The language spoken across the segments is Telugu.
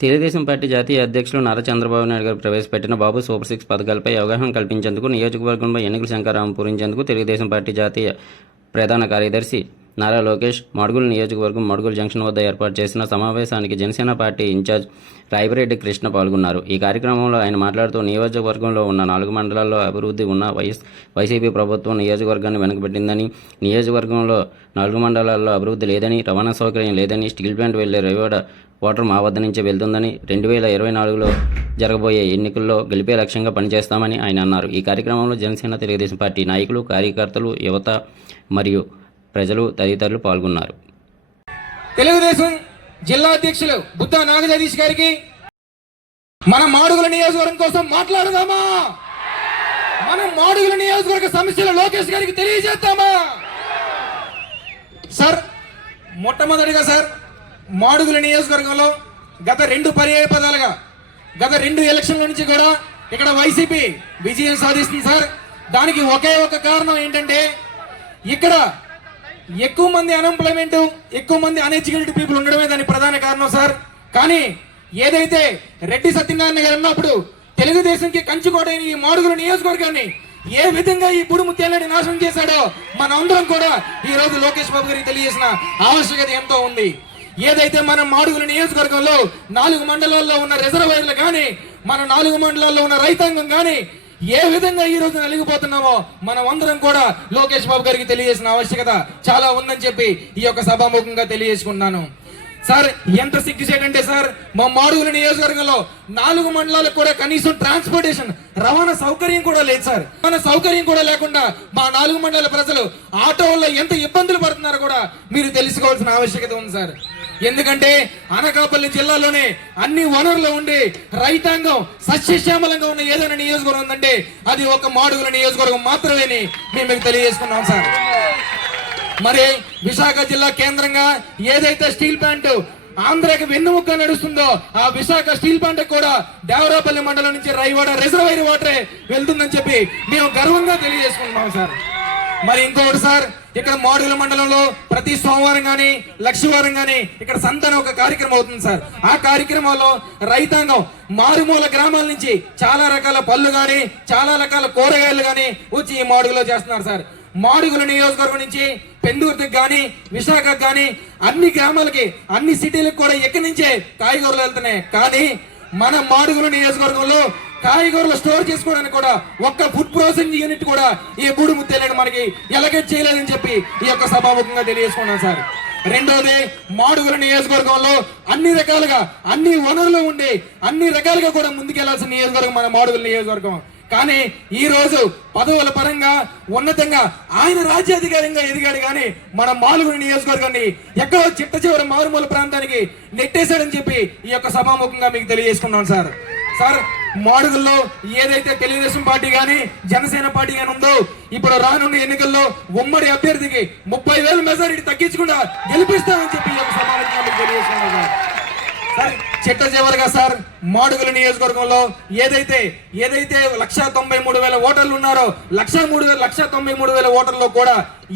తెలుగుదేశం పార్టీ జాతీయ అధ్యక్షులు నారా చంద్రబాబు నాయుడు గారు ప్రవేశపెట్టిన బాబు సూపర్ సిక్స్ పథకాలపై అవగాహన కల్పించేందుకు నియోజకవర్గంలో ఎన్నికల శంకారావం పూరించేందుకు తెలుగుదేశం పార్టీ జాతీయ ప్రధాన కార్యదర్శి నారా లోకేష్ మడుగుల నియోజకవర్గం మడుగుల జంక్షన్ వద్ద ఏర్పాటు చేసిన సమావేశానికి జనసేన పార్టీ ఇన్ఛార్జ్ రాయబరెడ్డి కృష్ణ పాల్గొన్నారు. ఈ కార్యక్రమంలో ఆయన మాట్లాడుతూ నియోజకవర్గంలో ఉన్న నాలుగు మండలాల్లో అభివృద్ధి ఉన్న వైఎస్ వైసీపీ ప్రభుత్వం నియోజకవర్గాన్ని వెనకబెట్టిందని నియోజకవర్గంలో నాలుగు మండలాల్లో అభివృద్ధి లేదని రవాణా సౌకర్యం లేదని స్టీల్ ప్లాంట్ వెళ్ళే రేవాడ ఓటర్ మా వద్ద నుంచే వెళ్తుందని రెండు వేల ఇరవై నాలుగులో జరగబోయే ఎన్నికల్లో గెలిపే లక్ష్యంగా పనిచేస్తామని ఆయన అన్నారు. ఈ కార్యక్రమంలో జనసేన తెలుగుదేశం పార్టీ నాయకులు కార్యకర్తలు యువత మరియు ప్రజలు తదితరులు పాల్గొన్నారు. తెలుగుదేశం జిల్లా అధ్యక్షులు బుద్ధ నాగజగదీష్ గారికి మన మాడుగుల నియోజకవర్గం కోసం మాట్లాడదామా? మనం మాడుగుల నియోజకవర్గ సమస్యలు లోకేష్ గారికి తెలియజేద్దామా? సార్ మొట్టమొదటిగా సార్ మాడుగుల నియోజకవర్గంలో గత రెండు పర్యాయ పదాలుగా గత రెండు ఎలక్షన్ల నుంచి కూడా ఇక్కడ వైసీపీ విజయం సాధిస్తుంది సార్. దానికి ఒకే ఒక కారణం ఏంటంటే ఇక్కడ ఎక్కువ మంది అన్ఎంప్లాయ్మెంట్ ఎక్కువ మంది అన్ఎడ్యుకేటెడ్ పీపుల్ ఉండడమే దాని ప్రధాన కారణం సార్ కానీ ఏదైతే రెడ్డి సత్యనారాయణ గారు ఉన్నప్పుడు తెలుగుదేశంకి కంచుకోవడం ఈ మాడుగుల నియోజకవర్గాన్ని ఏ విధంగా ఈ బుడుము తేలని నాశనం చేశాడో మన అందరం కూడా ఈ రోజు లోకేష్ బాబు గారికి తెలియజేసిన ఆవశ్యకత ఎంతో ఉంది. ఏదైతే మన మాడుగుల నియోజకవర్గంలో నాలుగు మండలాల్లో ఉన్న రిజర్వాయర్లు కానీ మన నాలుగు మండలాల్లో ఉన్న రైతాంగం కానీ ఏ విధంగా ఈ రోజు నలిగిపోతున్నామో మనం అందరం కూడా లోకేష్ బాబు గారికి తెలియజేసిన ఆవశ్యకత చాలా ఉందని చెప్పి ఈ యొక్క సభాముఖంగా తెలియజేసుకున్నాను సార్ ఎంత సిగ్గుచేటంటే సార్ మా మాడుగుల నియోజకవర్గంలో నాలుగు మండలాలకు కూడా కనీసం ట్రాన్స్పోర్టేషన్ రవాణా సౌకర్యం కూడా లేదు సార్. రవాణా సౌకర్యం కూడా లేకుండా మా నాలుగు మండల ప్రజలు ఆటోల్లో ఎంత ఇబ్బందులు పడుతున్నారో కూడా మీరు తెలుసుకోవాల్సిన ఆవశ్యకత ఉంది సార్. ఎందుకంటే అనకాపల్లి జిల్లాలోనే అన్ని వనరులు ఉండి రైతాంగం సస్యశ్యామలంగా ఉన్న ఏదైనా నియోజకవర్గం ఉందంటే అది ఒక మాడుగుల నియోజకవర్గం మాత్రమే మేము మీకు తెలియజేసుకున్నాం సార్. మరి విశాఖ జిల్లా కేంద్రంగా ఏదైతే స్టీల్ ప్లాంట్ ఆంధ్రాకి వెన్నుముక్క నడుస్తుందో ఆ విశాఖ స్టీల్ ప్లాంట్ కూడా దేవరాపల్లి మండలం నుంచి రైవాడ రిజర్వైర్ వాటరే వెళ్తుందని చెప్పి మేము గర్వంగా తెలియజేసుకుంటున్నాం సార్. మరి ఇంకొకటి సార్ ఇక్కడ మాడుగుల మండలంలో ప్రతి సోమవారం కానీ లక్షవారం కానీ ఇక్కడ సంతన ఒక కార్యక్రమం అవుతుంది సార్. ఆ కార్యక్రమంలో రైతాంగం మారుమూల గ్రామాల నుంచి చాలా రకాల పళ్ళు కానీ చాలా రకాల కూరగాయలు కానీ వచ్చి ఈ మాడుగులో చేస్తున్నారు సార్. మాడుగుల నియోజకవర్గం నుంచి పెందూరుకి కానీ విశాఖకు కానీ అన్ని గ్రామాలకి అన్ని సిటీలకు కూడా ఎక్కడి నుంచే కాయగూరలు వెళ్తున్నాయి. కానీ మన మాడుగుల నియోజకవర్గంలో కాయగూరలు స్టోర్ చేసుకోవడానికి కూడా ఒక్క ఫుడ్ ప్రాసెసింగ్ యూనిట్ కూడా ఈ మూడు ముత్తేలను మనకి ఎలగేట్ చేయలేదని చెప్పి ఈ యొక్క సభాముఖంగా తెలియజేసుకున్నాం సార్. రెండోది మాడుగుల నియోజకవర్గంలో అన్ని రకాలుగా అన్ని వనరులు ఉండి అన్ని రకాలుగా కూడా ముందుకెళ్ళాల్సిన నియోజకవర్గం మన మాడుగుల నియోజకవర్గం. కానీ ఈ రోజు పదవుల పరంగా ఉన్నతంగా ఆయన రాజ్యాధికారంగా ఎదిగాడు కానీ మన మాలుగురి నియోజకవర్గాన్ని ఎక్కడో చిట్ట చివరి మారుమూల ప్రాంతానికి నెట్టేశాడని చెప్పి ఈ యొక్క సభాముఖంగా మీకు తెలియజేసుకున్నాను సార్. సార్ మాడుగుల్లో ఏదైతే తెలుగుదేశం పార్టీ గాని జనసేన పార్టీ గాని ఉందో ఇప్పుడు రానున్న ఎన్నికల్లో ఉమ్మడి అభ్యర్థికి ముప్పై వేల మెజారిటీ తగ్గించకుండా గెలిపిస్తామని చెప్పి ఈ యొక్క సార్. చిట్ట చివరిగా సార్ మాడుగుల నియోజకవర్గంలో ఏదైతే ఏదైతే లక్ష తొంభై మూడు వేల ఓటర్లు ఉన్నారో లక్ష మూడు వేల లక్ష తొంభై మూడు వేల ఓటర్లో కూడా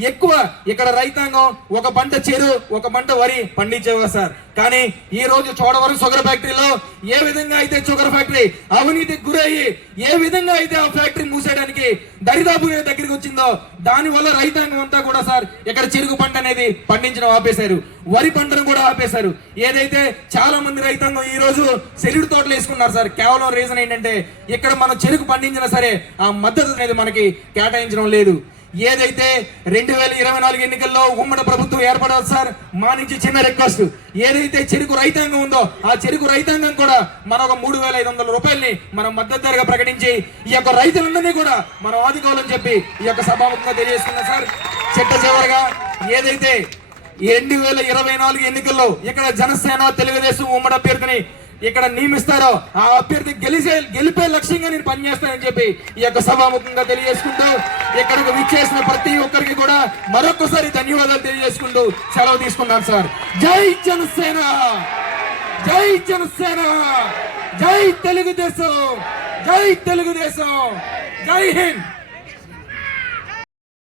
ఎక్కువ ఇక్కడ రైతాంగం ఒక పంట చేరు ఒక పంట వరి పండించేవారు సార్. కానీ ఈ రోజు చోడవరం షుగర్ ఫ్యాక్టరీలో ఏ విధంగా అయితే షుగర్ ఫ్యాక్టరీ అవినీతికి గురయ్యి ఏ విధంగా అయితే ఆ ఫ్యాక్టరీ మూసేయడానికి దరిదాపు దగ్గరికి వచ్చిందో దాని వల్ల రైతాంగం అంతా కూడా సార్ ఇక్కడ చెరుకు పంట అనేది పండించడం ఆపేశారు. వరి పంటను కూడా ఆపేశారు. ఏదైతే చాలా మంది రైతాంగం ఈ రోజు సెల్యుడు తోటలు వేసుకున్నారు సార్. కేవలం రీజన్ ఏంటంటే ఇక్కడ మనం చెరుకు పండించినా సరే ఆ మద్దతు అనేది మనకి కేటాయించడం లేదు. ఏదైతే రెండు వేల ఇరవై నాలుగు ఎన్నికల్లో ఉమ్మడి ప్రభుత్వం ఏర్పడాలి సార్ మా నుంచి చిన్న రిక్వెస్ట్ ఏదైతే చెరుకు రైతాంగం ఉందో ఆ చెరుకు రైతాంగం కూడా మన ఒక మూడు వేల ఐదు వందల రూపాయలని మనం మద్దతు ధరగా ప్రకటించి ఈ యొక్క రైతులందరినీ కూడా మనం ఆదుకోవాలని చెప్పి ఈ యొక్క సభాముఖంగా తెలియజేస్తున్నా సార్. చిట్ట చివరిగా ఏదైతే రెండు వేల ఇరవై నాలుగు ఎన్నికల్లో ఇక్కడ జనసేన తెలుగుదేశం ఉమ్మడి అభ్యర్థిని ఇక్కడ నియమిస్తారో ఆ అభ్యర్థి గెలిచే గెలిపే లక్ష్యంగా నేను పనిచేస్తానని చెప్పి ఈ యొక్క సభాముఖంగా తెలియజేసుకుంటూ ఇక్కడకు విచ్చేసిన ప్రతి ఒక్కరికి కూడా మరొకసారి ధన్యవాదాలు తెలియజేసుకుంటూ సెలవు తీసుకున్నాను సార్. జై జనసేన! జై జనసేన! జై తెలుగుదేశం! జై తెలుగుదేశం! జై హింద్!